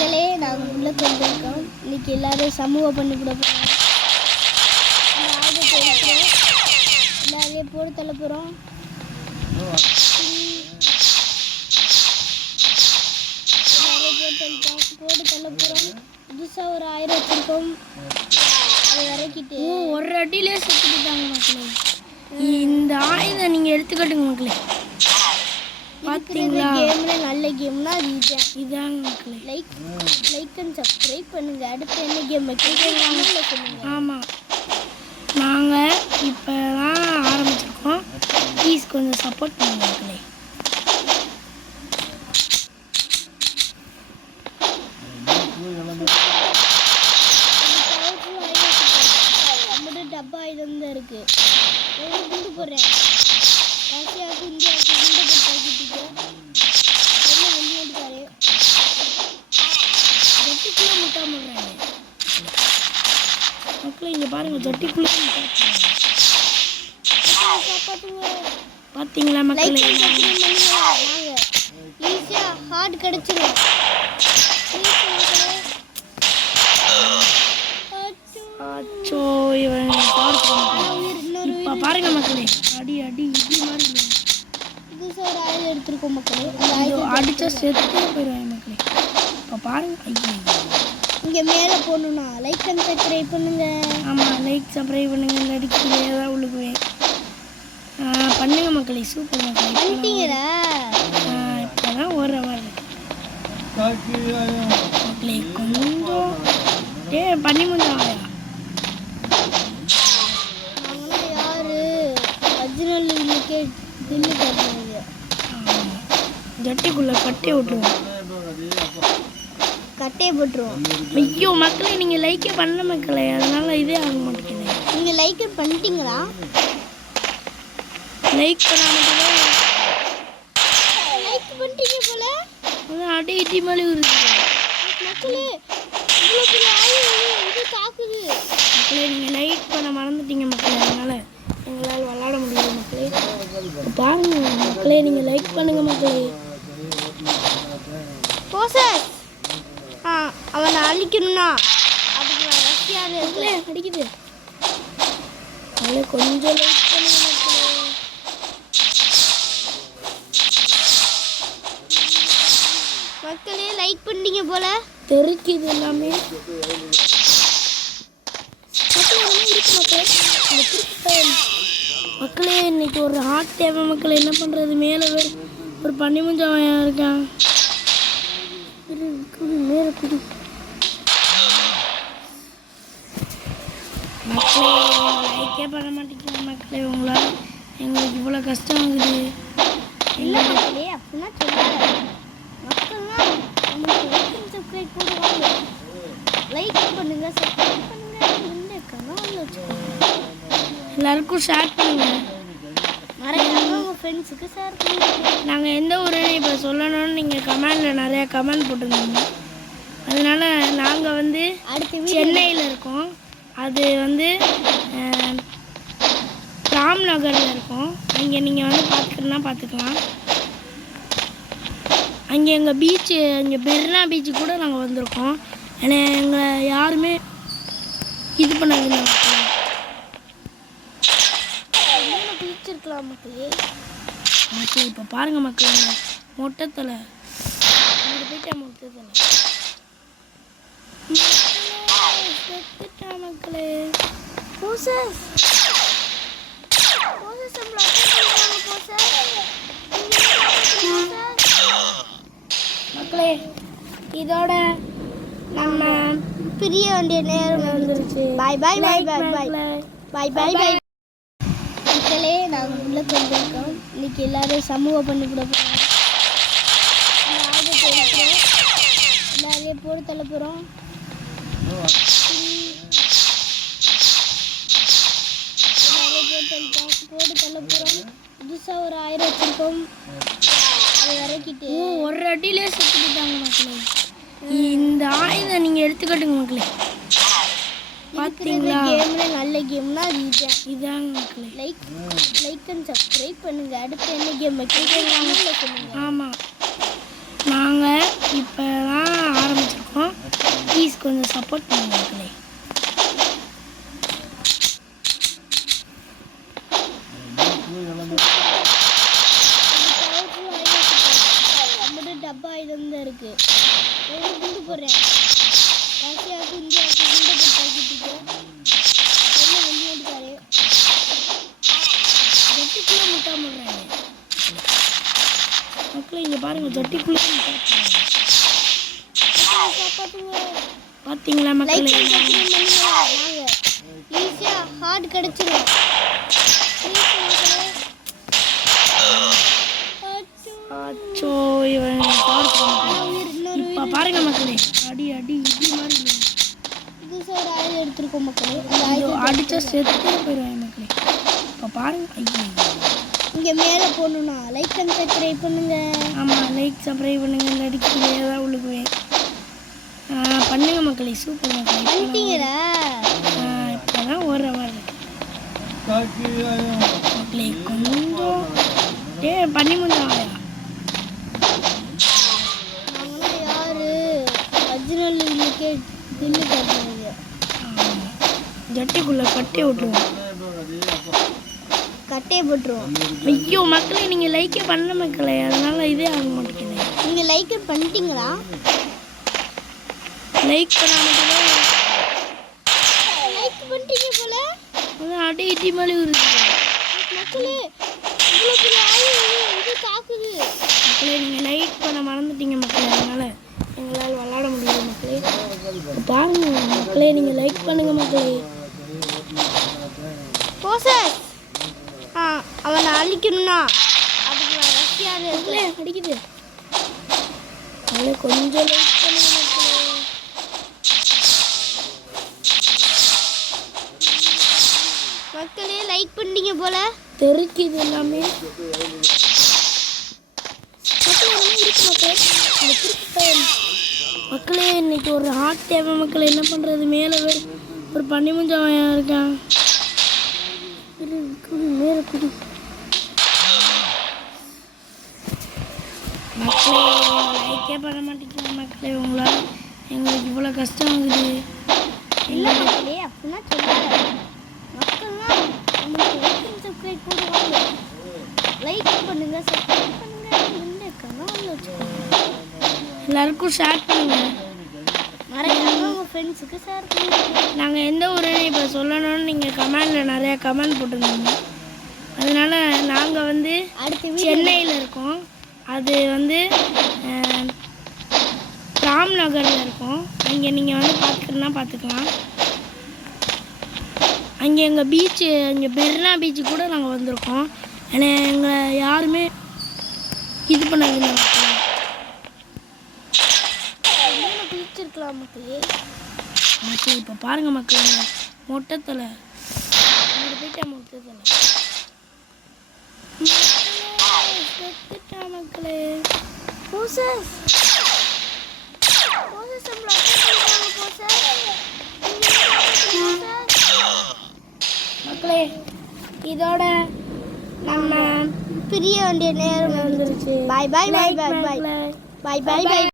மக்களே நாங்கள் உள்ள கொண்டிருக்கோம். இன்னைக்கு எல்லாரும் சமூக பண்ணி கூட போகிறோம். இந்த ஆயுதத்தை எடுக்கிறோம், எல்லாரையும் போட்டு தள்ள போகிறோம். போட்டு தள்ள போகிறோம். புதுசாக ஒரு 1000 வச்சுருக்கோம். அதை இறக்கிட்டு ஒரு அடியிலே செத்துக்கிட்டாங்க மக்களே. இந்த ஆயுதம் நீங்கள் எடுத்துக்கட்டுங்க மக்களே. பார்த்தீங்களா, கேம்ல நல்ல கேம்னா அது இதாங்க மக்களே. லைக் அண்ட் சப்ஸ்கிரைப் பண்ணுங்க. அடுத்து என்ன கேம் வைக்கிறீங்க சொல்லுங்க. ஆமாம், நாங்கள் இப்போ தான் ஆரம்பிச்சிருக்கோம். ப்ளீஸ் கொஞ்சம் சப்போர்ட் பண்ணுங்க மக்களே. டப்பா ஆயுதம் தான் இருக்கு. குண்டு போடுறேன். ரஷ்யாவுக்கு இந்தியாவுக்கு குண்டு போட்டு தாக்கிட்டு என்ன வெளியேட்டுக்காரு ஜட்டிக்குள்ளே முட்டா போடுறாங்க மக்களே. இங்கே பாருங்கள், ஜட்டிக்குள்ளே பார்த்தீங்களா மக்களே. வாங்க, ஈஸியாக ஹார்ட் கிடச்சிடும். அச்சோ, இவன் இப்போ பாருங்க மக்களே, அடி அடி இடி மாதிரி புதுசாக ஒரு ஆயில் எடுத்துருக்கோம் மக்களே. அடித்தா செத்தே போயிடுவாங்க மக்களே. இப்போ பாருங்க, ஐயோ இங்கே மேலே போகணுன்னா லைக் அண்ட் சப்ஸ்கிரைப் பண்ணுங்க. ஆமாம், லைக் சப்ஸ்கிரைப் பண்ணுங்க. நடிக்கிறே தான் உழுகுவேன். பண்ணுங்க மக்களே. சூப்பர் மக்களே. பண்ணிட்டீங்களா? இப்போ தான் ஒரு மாதிரி மக்களே. கொஞ்சம் பண்ணி முடிஞ்சா ஜட்டிக்குள்ள கட்டே விட்டுருவோம். கட்டையை போட்டுருவோம். ஐயோ மக்களே, நீங்கள் லைக்கே பண்ண மக்களே, அதனால இதே ஆக மாட்டேங்குது. நீங்கள் லைக் பண்ணிட்டீங்களா? லைக் பண்ணாமல் லைக் பண்ணிட்டீங்க போல. அதான் அடி இடி மாதிரி இருக்குது மக்களே. இவ்வளோ பெரிய ஆயுதம் இது தாக்குது மக்களே. நீங்கள் லைக் பண்ண மறந்துட்டீங்க மக்களே, அதனால எங்களால் விளாட முடியாது மக்களே. பாருங்க மக்களே, நீங்கள் லைக் பண்ணுங்க மக்களே. போசஸ் அவனை அழிக்கணும்னா அதுக்கு நான் ரஷ்யாவில் மக்களே அடிக்குது. அதில் கொஞ்சம் லைக் பண்ணுங்க மக்களே. மக்களே லைக் பண்ணிட்டீங்க போல. தெரிக்குது எல்லாமே மக்களே. இன்னைக்கு ஒரு ஹார்ட் தேவை மக்களே. என்ன பண்ணுறது, மேலே ஒரு பண்ணி முஞ்சவன் இருக்கான். மேலே குடி மக்களே. லைக்கே பண்ண மாட்டேங்குது மக்களே. உங்களால் எங்களுக்கு இவ்வளோ கஷ்டம் ஆகுது. இல்லை மக்களே, அப்படின்னா சொல்லாத. மக்கள்லாம் உங்களுக்கு லைக் அண்ட் சப்ஸ்கிரைப் போடுவாங்க. லைக் பண்ணுங்க, சப்ஸ்கிரைப் பண்ணுங்க. இந்த கனவுல வச்சுக்கோங்க. எல்லாருக்கும் ஷேர் பண்ணுங்க. மறக்காம உங்கள் ஃப்ரெண்ட்ஸுக்கு ஷேர் பண்ணுங்க. நாங்கள் எந்த ஊருன்னு இப்போ சொல்லணும்னு நீங்கள் கமெண்டில் நிறையா கமெண்ட் போட்டிருந்தீங்க. அதனால் நாங்கள் வந்து சென்னையில் இருக்கோம். அது வந்து ராம்நகரில் இருக்கோம். அங்கே நீங்கள் வந்து பார்த்துக்கணுன்னா பார்த்துக்கலாம். அங்கே எங்கள் பீச்சு, அங்கே பெர்னா பீச்சு கூட நாங்கள் வந்திருக்கோம். ஏன்னா எங்களை யாருமே இது பண்ணாதுங்க. பீச் இருக்கலாம் மக்களே. மக்களே இப்போ பாருங்கள் மக்களே, மொட்டத்தில் அங்கே போயிட்டா மொட்டத்தில் செத்துட்டா மக்களே. போசஸ் மக்களே, இதோட நம்ம பிரிய வேண்டிய நேரம் வந்துருச்சு. பாய் பாய் பாய் பாய் பாய் பாய் பாய் பாய் மக்களே. நாங்கள் உள்ள கொண்டிருக்கோம். இன்னைக்கு எல்லாரும் சமூக பண்ணி கூட போகிறோம். இந்த ஆயுதத்தை எடுக்கிறோம், எல்லாரையும் போட்டு தள்ள போகிறோம். போட்டு தள்ள போகிறோம். புதுசாக ஒரு 1000 வச்சுருக்கோம். அதை இறக்கிட்டு ஒரு அடியிலே செத்துக்கிட்டாங்க மக்களே. இந்த ஆயுதம் நீங்கள் எடுத்துக்கட்டுங்க மக்களே. பார்த்தீங்களா, கேம்ல நல்ல கேம்னா அது இதாங்க மக்களே. லைக் அண்ட் சப்ஸ்கிரைப் பண்ணுங்க. அடுத்து என்ன கேம் வைக்கிறீங்க சொல்லுங்க. ஆமாம், நாங்கள் இப்போ தான் ஆரம்பிச்சிருக்கோம். சப்போர்ட் பண்ணுங்க மக்களே. டப்பா இதுல இருக்கு. குண்டு போடுறேன். ரஷ்யாவுக்கு இந்தியாவுக்கு குண்டு போட்டு தாக்கிட்டு என்ன வெளியேடுக்காரு. ஜட்டிக்குள்ளே முட்டா போடுறாங்க மக்களே. இங்கே பாருங்க, ஜட்டிக்குள்ளே பார்த்தீங்களா மக்களே? ஈஸியா ஹார்ட் கிடைச்சிடும். அச்சோ, இவன் இப்போ பாருங்க மக்களே, அடி அடி இடி மாதிரி புதுசாக ஒரு ஆயுதம் எடுத்துருக்கோம் மக்களே. அடிச்சா செத்தே போயிடுவாங்க மக்களே. இப்போ பாருங்க, ஐயோ இங்கே மேலே போகணுன்னா லைக் அண்ட் சப்ஸ்கிரைப் பண்ணுங்க. ஆமாம், லைக் சப்ஸ்கிரைப் பண்ணுங்க. நடிக்கிறே தான் உழுகுவேன். பண்ணுங்க மக்களே, சூப்பர் மக்களே. பண்ணிட்டீங்களா? இப்போ தான் ஒரு மாதிரி மக்களே. கொஞ்சம் பண்ணி முடிஞ்சாங்க. நாங்களாம் யாரு ஒரிஜினல் தில்லு காட்டுறது. ஜட்டிக்குள்ளே கட்டி விட்டுருவோம். கட்டையை போட்டுருவோம். ஐயோ மக்களே, நீங்கள் லைக்கே பண்ண மக்களே, அதனால இதே ஆக மாட்டேங்குது. நீங்கள் லைக்கே பண்ணிட்டீங்களா? லைக் பண்ணாமல் லைக் பண்ணிட்டீங்க போல. அதான் அடி இடி மாதிரி இருக்குது மக்களே. இவ்வளோ பெரிய ஆயுதம் இது தாக்குது மக்களே. நீங்கள் லைக் பண்ண மறந்துட்டீங்க மக்களே, அதனால் எங்களால் விளாட முடியாது மக்களே. பாருங்க மக்களே, நீங்கள் லைக் பண்ணுங்க மக்களே. போசஸ் அவனை அழிக்கணும்னா அதுக்கு ரஷ்யாவில் மக்களே அடிக்குது. அதில் கொஞ்சம் லைக் பண்ணுங்க மக்களே. மக்களே லைக் பண்ணிட்டீங்க போல. தெருக்குது எல்லாமே மக்களே. இன்னைக்கு ஒரு ஹார்ட் தேவை மக்களே. என்ன பண்ணுறது? மேலே ஒரு பண்ணி முஞ்சவன் இருக்கான். மேலே குடி மக்களே. லைக்கே பண்ண மாட்டேங்குது மக்களே. உங்களால் எங்களுக்கு இவ்வளோ கஷ்டம் ஆகுது. இல்லை மக்களே, அப்படின்னா சொல்லாத. மக்கள்லாம் உங்களுக்கு லைக் அண்ட் சப்ஸ்கிரைப் போடுவாங்க. லைக் பண்ணுங்க, சப்ஸ்கிரைப் பண்ணுங்க. என்ன கனவுல வச்சுக்கோங்க. எல்லாருக்கும் ஷேர் பண்ணுங்க. மறக்காம உங்கள் ஃப்ரெண்ட்ஸுக்கு ஷேர் பண்ணுங்க. நாங்கள் எந்த ஊருன்னு இப்போ சொல்லணும்னு நீங்கள் கமெண்டில் நிறையா கமெண்ட் போட்டிருந்தீங்க. அதனால் நாங்கள் வந்து சென்னையில் இருக்கோம். அது வந்து ராம்நகரில் இருக்கோம். அங்கே நீங்கள் வந்து பார்த்துக்கணுன்னா பார்த்துக்கலாம். அங்கே எங்கள் பீச்சு, அங்கே மெரினா பீச்சு கூட நாங்கள் வந்திருக்கோம். ஏன்னா எங்களை யாருமே இது பண்ணாதீங்க மக்களே. பிடிச்சிருக்கலாம் மக்களே. மக்களே இப்போ பாருங்கள் மக்களே, மொட்டத்தில் அங்கே போயிட்டா மொட்டத்தில் செத்துட்டா மக்களே. போசஸ் மக்களே, இதோட நம்ம பிரிய வேண்டிய நேரம் வந்துருச்சு. பாய் பாய் பாய் பாய் பாய் பாய் பாய் பாய்.